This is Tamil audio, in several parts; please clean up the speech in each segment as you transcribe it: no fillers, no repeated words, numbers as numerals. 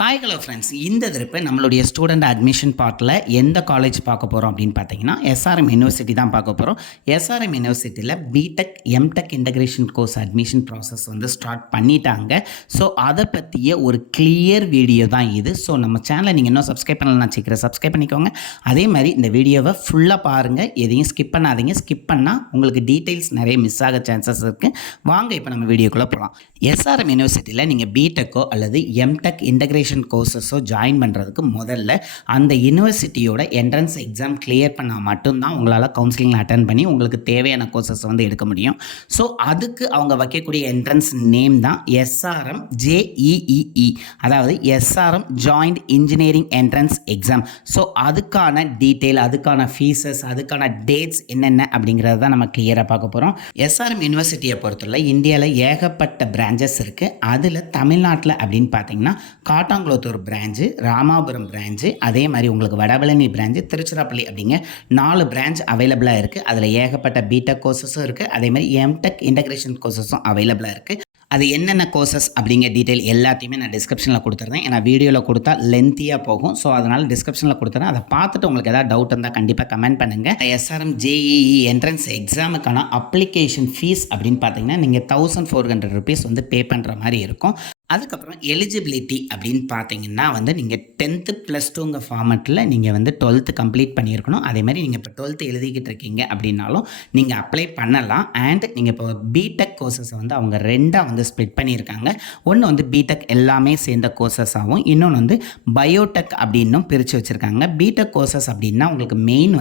ஹாய் ஹலோ ஃப்ரெண்ட்ஸ், இந்த திருப்ப நம்மளுடைய ஸ்டூடெண்ட் அட்மிஷன் பார்ட்டில் எந்த காலேஜ் பார்க்க போகிறோம் அப்படின்னு பார்த்தீங்கன்னா எஸ்ஆர்எம் யூனிவர்சிட்டி தான் பார்க்க போகிறோம். எஸ்ஆர்எம் யூனிவர்சிட்டியில் BTech MTech integration course admission process start பண்ணிட்டாங்க. ஸோ அதை பற்றிய ஒரு கிளியர் வீடியோ தான் இது. ஸோ நம்ம சேனலை நீங்கள் இன்னும் சப்ஸ்கிரைப் பண்ணலாம், சீக்கிரம் சப்ஸ்கிரைப் பண்ணிக்கோங்க. அதே மாதிரி இந்த வீடியோவை ஃபுல்லாக பாருங்கள், எதையும் ஸ்கிப் பண்ணாதீங்க. ஸ்கிப் பண்ணால் உங்களுக்கு டீட்டெயில்ஸ் நிறைய மிஸ் ஆக சான்சஸ் இருக்குது. வாங்க இப்போ நம்ம வீடியோக்குள்ளே போகலாம். எஸ்ஆர்எம் யூனிவர்சிட்டியில் நீங்கள் பிடெக்கோ அல்லது எம்டெக் இன்டகிரேஷன் கோர்சஸோ ஜாயின் பண்ணுறதுக்கு முதல்ல அந்த யூனிவர்சிட்டியோட என்ட்ரன்ஸ் எக்ஸாம் கிளியர் பண்ணால் மட்டும்தான் உங்களால் கவுன்சிலிங் அட்டன் பண்ணி உங்களுக்கு தேவையான கோர்சஸ் எடுக்க முடியும். ஸோ அதுக்கு அவங்க வைக்கக்கூடிய என்ட்ரன்ஸ் நேம் தான் எஸ்ஆர்எம் ஜேஇஇஇ, அதாவது SRM joint engineering entrance exam. So அதுக்கான டீட்டெயில், அதுக்கான ஃபீஸஸ், அதுக்கான டேட்ஸ் என்னென்ன அப்படிங்கிறத தான் நம்ம கிளியராக பார்க்க போகிறோம். எஸ்ஆர்எம் யூனிவர்சிட்டியை பொறுத்தவரை இந்தியாவில் ஏகப்பட்ட பிரான்ச்சஸ் இருக்குது. அதில் தமிழ்நாட்டில் அப்படின்னு பார்த்தீங்கன்னா காட்டாங்குளத்தூர் பிரான்ச்சு, ராமாபுரம் பிரான்ச்சு, அதே மாதிரி உங்களுக்கு வடபழனி பிரான்ச்சு, திருச்சிராப்பள்ளி அப்படிங்க 4 பிரான்ச் அவைலபிளாக இருக்குது. அதில் ஏகப்பட்ட பிடெக் கோர்சஸும் இருக்குது, அதே மாதிரி எம்டெக் இன்டகிரேஷன் கோர்சஸும் அவைலபிளாக இருக்குது. அது என்னென்ன கோர்சஸ் அப்படிங்கிற டீட்டெயில் எல்லாத்தையுமே நான் டிஸ்கிரிப்ஷனில் கொடுத்துருந்தேன். ஏன்னா வீடியோவில் கொடுத்தா லென்த்தியாக போகும். ஸோ அதனால் டிஸ்கிரிப்ஷனில் கொடுத்துறேன். அதை பார்த்துட்டு உங்களுக்கு ஏதாவது டவுட் இருந்தால் கண்டிப்பாக கமெண்ட் பண்ணுங்கள். எஸ்ஆர்எம் ஜேஇஇ என்ட்ரன்ஸ் எக்ஸாமுக்கான அப்ளிகேஷன் ஃபீஸ் அப்படின்னு பார்த்தீங்கன்னா நீங்கள் 1400 rupees பே பண்ணுற மாதிரி இருக்கும். அதுக்கப்புறம் எலிஜிபிலிட்டி அப்படின்னு பார்த்தீங்கன்னா நீங்கள் 10th +2 ஃபார்மெட்டில் நீங்கள் 12th கம்ப்ளீட் பண்ணியிருக்கணும். அதே மாதிரி நீங்கள் இப்போ 12th எழுதிக்கிட்டு இருக்கீங்க அப்படின்னாலும் நீங்கள் அப்ளை பண்ணலாம். அண்ட் நீங்கள் இப்போ பிடெக் கோர்சஸை அவங்க 2ஆக ஸ்ப்ளிட் பண்ணியிருக்காங்க. ஒன்று பிடெக் எல்லாமே சேர்ந்த கோர்சஸாகவும், இன்னொன்று பயோடெக் அப்படின்னும் பிரித்து வச்சுருக்காங்க. பிடெக் கோர்சஸ் அப்படின்னா உங்களுக்கு main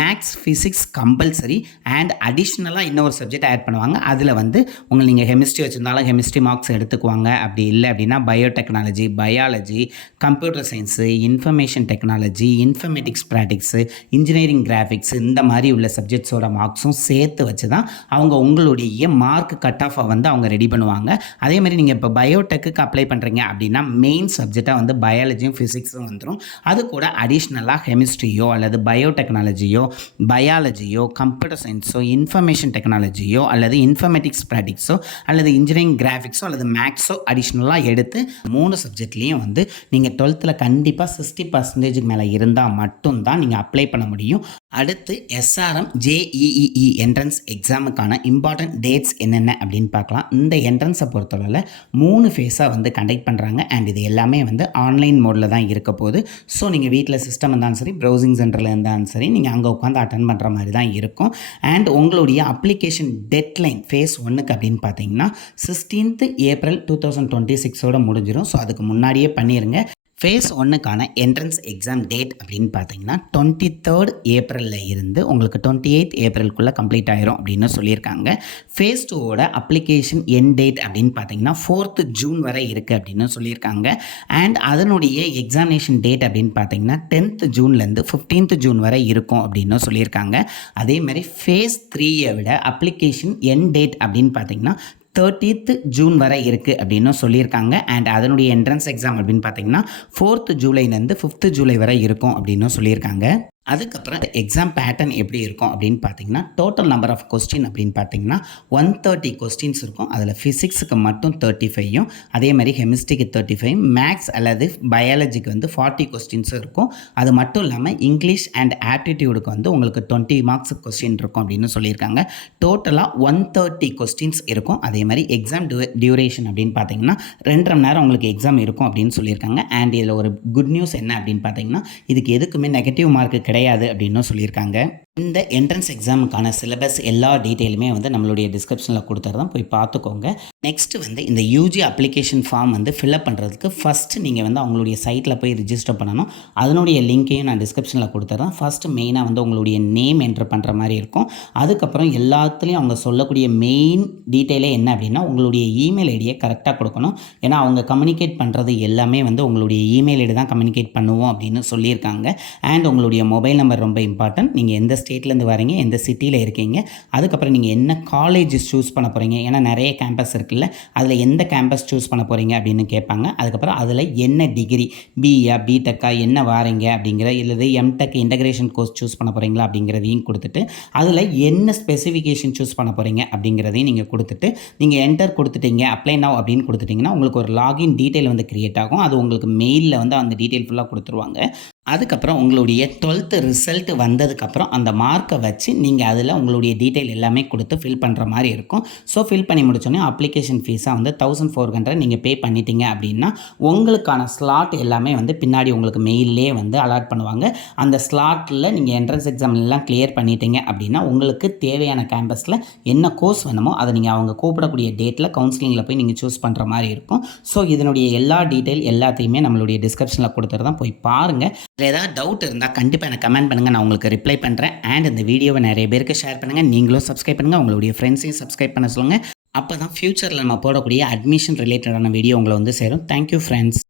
maths, physics compulsory and அடிஷ்னலாக இன்னொரு சப்ஜெக்ட் ஆட் பண்ணுவாங்க. அதில் நீங்கள் கெமிஸ்ட்ரி வச்சுருந்தாலும் கெமிஸ்ட்ரி மார்க்ஸ் எடுத்துக்குவாங்க. அப்படி இல்லை அப்படின்னா biotechnology, biology, computer science, information technology, informatics practice, engineering graphics, இந்த மாதிரி உள்ள சப்ஜெக்ட்ஸோட மார்க்ஸும் சேர்த்து வச்சு தான் அவங்க உங்களுடைய மார்க் கட் ஆஃபை அவங்க ரெடி பண்ணுவாங்க. அதே மாதிரி நீங்கள் இப்போ பயோடெக்கு அப்ளை பண்ணுறீங்க அப்படின்னா மெயின் சப்ஜெக்டாக பயாலஜியும் ஃபிசிக்ஸும் வந்துடும். அது கூட அடிஷ்னலாக கெமிஸ்ட்ரியோ அல்லது பயோடெக்னாலஜியோ, பயாலஜியோ, கம்ப்யூட்டர் சயின்ஸோ, இன்ஃபர்மேஷன் டெக்னாலஜியோ அல்லது இன்ஃபர்மேட்டிக்ஸ் ப்ராக்டிக்ஸோ அல்லது இன்ஜினியரிங் கிராஃபிக்ஸோ அல்லது மேக்ஸோ அடிஷ்னலாக எடுத்து 3 சப்ஜெக்ட்லேயும் நீங்கள் 12th கண்டிப்பாக 60% மேலே இருந்தால் மட்டும்தான் நீங்கள் அப்ளை பண்ண முடியும். அடுத்து எஸ்ஆர்எம் ஜேஇஇஇ என்ட்ரன்ஸ் எக்ஸாமுக்கான இம்பார்ட்டன்ட் டேட்ஸ் என்னென்ன அப்படின்னு பார்க்கலாம். இந்த என்ட்ரன்ஸை பொறுத்தவரை 3 ஃபேஸாக கண்டக்ட் பண்ணுறாங்க. அண்ட் இது எல்லாமே ஆன்லைன் மோடில் தான் இருக்க போகுது. ஸோ நீங்கள் வீட்டில் சிஸ்டம் இருந்தாலும் சரி, ப்ரௌசிங் சென்டரில் இருந்தாலும் சரி, நீங்கள் அங்கே உட்காந்து அட்டன் பண்ணுற மாதிரி தான் இருக்கும். அண்ட் உங்களுடைய அப்ளிகேஷன் டெட்லைன் ஃபேஸ் 1க்கு அப்படின்னு பார்த்தீங்கன்னா 16th April 2026 முடிஞ்சிடும். ஸோ அதுக்கு முன்னாடியே பண்ணிடுங்க. ஃபேஸ் 1க்கான என்ட்ரன்ஸ் எக்ஸாம் டேட் அப்படின்னு பார்த்தீங்கன்னா 23rd April இருந்து உங்களுக்கு 28th April கம்ப்ளீட் ஆயிரும் அப்படின்னு சொல்லியிருக்காங்க. ஃபேஸ் 2ஓட அப்ளிகேஷன் எண்ட் டேட் அப்படின்னு பார்த்தீங்கன்னா 4th June வரை இருக்குது அப்படின்னு சொல்லியிருக்காங்க. அண்ட் அதனுடைய எக்ஸாமினேஷன் டேட் அப்படின்னு பார்த்தீங்கன்னா 10th Juneலேருந்து 15th June வரை இருக்கும் அப்படின்னு சொல்லியிருக்காங்க. அதே மாதிரி ஃபேஸ் 3ஐ விட அப்ளிகேஷன் எண்ட் டேட் அப்படின்னு பார்த்தீங்கன்னா 30th June வரை இருக்குது அப்படின்னு சொல்லியிருக்காங்க. அண்ட் அதனுடைய என்ட்ரன்ஸ் எக்ஸாம் அப்படின்னு பார்த்தீங்கன்னா 4th Julyலேருந்து 5th July வரை இருக்கும் அப்படின்னு சொல்லியிருக்காங்க. அதுக்கப்புறம் எக்ஸாம் பேட்டர்ன் எப்படி இருக்கும் அப்படின்னு பார்த்தீங்கன்னா டோட்டல் நம்பர் ஆஃப் கொஸ்டின் அப்படின்னு பார்த்தீங்கன்னா 130 கொஸ்டின்ஸ் இருக்கும். அதில் ஃபிசிக்ஸுக்கு மட்டும் 35யும், அதே மாதிரி கெமிஸ்ட்ரிக்கு 35, மேக்ஸ் அல்லது பயாலஜிக்கு 40 கொஸ்டின்ஸும் இருக்கும். அது மட்டும் இல்லாமல் இங்கிலீஷ் அண்ட் ஆப்டிடியூடுக்கு உங்களுக்கு 20 மார்க்ஸ் கொஸ்டின் இருக்கும் அப்படின்னு சொல்லியிருக்காங்க. டோட்டலாக 130 கொஸ்டின்ஸ் இருக்கும். அதே மாதிரி எக்ஸாம் டியூரேஷன் அப்படின்னு பார்த்தீங்கன்னா 2.5 மணி நேரம் உங்களுக்கு எக்ஸாம் இருக்கும் அப்படின்னு சொல்லியிருக்காங்க. அண்ட் இதில் ஒரு குட் நியூஸ் என்ன அப்படின்னு பார்த்தீங்கன்னா இதுக்கு எதுக்குமே நெகட்டிவ் மார்க் கிடையாது அப்படின்னு சொல்லியிருக்காங்க. இந்த என்ட்ரன்ஸ் எக்ஸாமுக்கான சிலபஸ் எல்லா டீட்டெயிலுமே நம்மளுடைய டிஸ்கிரிப்ஷனில் கொடுத்துறதான், போய் பார்த்துக்கோங்க. நெக்ஸ்ட் இந்த யூஜி அப்ளிகேஷன் ஃபார்ம் ஃபில்அப் பண்ணுறதுக்கு ஃபஸ்ட்டு நீங்கள் அவங்களுடைய சைட்டில் போய் ரிஜிஸ்டர் பண்ணணும். அதனுடைய லிங்க்கையும் நான் டிஸ்கிரிப்ஷனில் கொடுத்துறேன். ஃபஸ்ட்டு மெயினாக உங்களுடைய நேம் என்ட்ரு பண்ணுற மாதிரி இருக்கும். அதுக்கப்புறம் எல்லாத்துலேயும் அவங்க சொல்லக்கூடிய மெயின் டீட்டெயிலே என்ன அப்படின்னா உங்களுடைய இமெயில் ஐடியை கரெக்டாக கொடுக்கணும். ஏன்னா அவங்க கம்யூனிகேட் பண்ணுறது எல்லாமே உங்களுடைய இமெயில் ஐடி தான் கம்யூனிகேட் பண்ணுவோம் அப்படின்னு சொல்லியிருக்காங்க. அண்ட் உங்களுடைய மொபைல் நம்பர் ரொம்ப இம்பார்ட்டன்ட். நீங்கள் எந்த ஸ்டேட்லேருந்து வரீங்க, எந்த சிட்டியில் இருக்கீங்க, அதுக்கப்புறம் நீங்கள் என்ன காலேஜ் சூஸ் பண்ண போகிறீங்க, ஏன்னா நிறைய கேம்பஸ் இருக்குல்ல, அதில் எந்த கேம்பஸ் சூஸ் பண்ண போகிறீங்க அப்படின்னு கேட்பாங்க. அதுக்கப்புறம் அதில் என்ன டிகிரி, பிஇயா பிடெக்கா என்ன வாரீங்க அப்படிங்கிற, இல்லது எம்டெக் இன்டகிரேஷன் கோர்ஸ் சூஸ் பண்ண போகிறீங்களா அப்படிங்கிறதையும் கொடுத்துட்டு, அதில் என்ன ஸ்பெசிஃபிகேஷன் சூஸ் பண்ண போகிறீங்க அப்படிங்கிறதையும் நீங்கள் கொடுத்துட்டு, நீங்கள் என்டர் கொடுத்துட்டீங்க, அப்ளை நவ் அப்படின்னு கொடுத்துட்டிங்கன்னா உங்களுக்கு ஒரு லாகின் டீட்டெயில் வந்து கிரியேட் ஆகும். அது உங்களுக்கு மெயிலில் வந்து அந்த டீட்டெயில் ஃபுல்லாக கொடுத்துருவாங்க. அதுக்கப்புறம் உங்களுடைய 12th ரிசல்ட் வந்ததுக்கப்புறம் அந்த மார்க்கை வச்சு நீங்கள் அதில் உங்களுடைய டீட்டெயில் எல்லாமே கொடுத்து ஃபில் பண்ணுற மாதிரி இருக்கும். ஸோ ஃபில் பண்ணி முடிச்சோடனே அப்ளிகேஷன் ஃபீஸாக வந்து 1400 நீங்கள் பே பண்ணிட்டீங்க அப்படின்னா உங்களுக்கான ஸ்லாட் எல்லாமே வந்து பின்னாடி உங்களுக்கு மெயிலே வந்து அலாட் பண்ணுவாங்க. அந்த ஸ்லாட்டில் நீங்கள் என்ட்ரன்ஸ் எக்ஸாம் எல்லாம் கிளியர் பண்ணிட்டீங்க அப்படின்னா உங்களுக்கு தேவையான கேம்பஸில் என்ன கோர்ஸ் வேணுமோ அதை நீங்கள் அவங்க கூப்பிடக்கூடிய டேட்டில் கவுன்சிலிங்கில் போய் நீங்கள் சூஸ் பண்ணுற மாதிரி இருக்கும். ஸோ இதனுடைய எல்லா டீட்டெயில் எல்லாத்தையுமே நம்மளுடைய டிஸ்கிரிப்ஷனில் கொடுத்துட்டு தான் போய் பாருங்கள். இதில் ஏதாவது டவுட் இருந்தால் கண்டிப்பாக எனக்கு கமெண்ட் பண்ணுங்கள், நான் உங்களுக்கு ரிப்ளை பண்ணுறேன். அண்ட் இந்த வீடியோவை நிறைய பேருக்கு ஷேர் பண்ணுங்கள், நீங்களும் சப்ஸ்கிரைப் பண்ணுங்கள், உங்களுடைய ஃப்ரெண்ட்ஸையும் சப்ஸ்கிரைப் பண்ண சொல்லுங்கள். அப்போ தான் ஃப்யூச்சரில் நம்ம போடக்கூடிய அட்மிஷன் ரிலேட்டடான வீடியோ உங்களை வந்து சேரும். Thank you friends.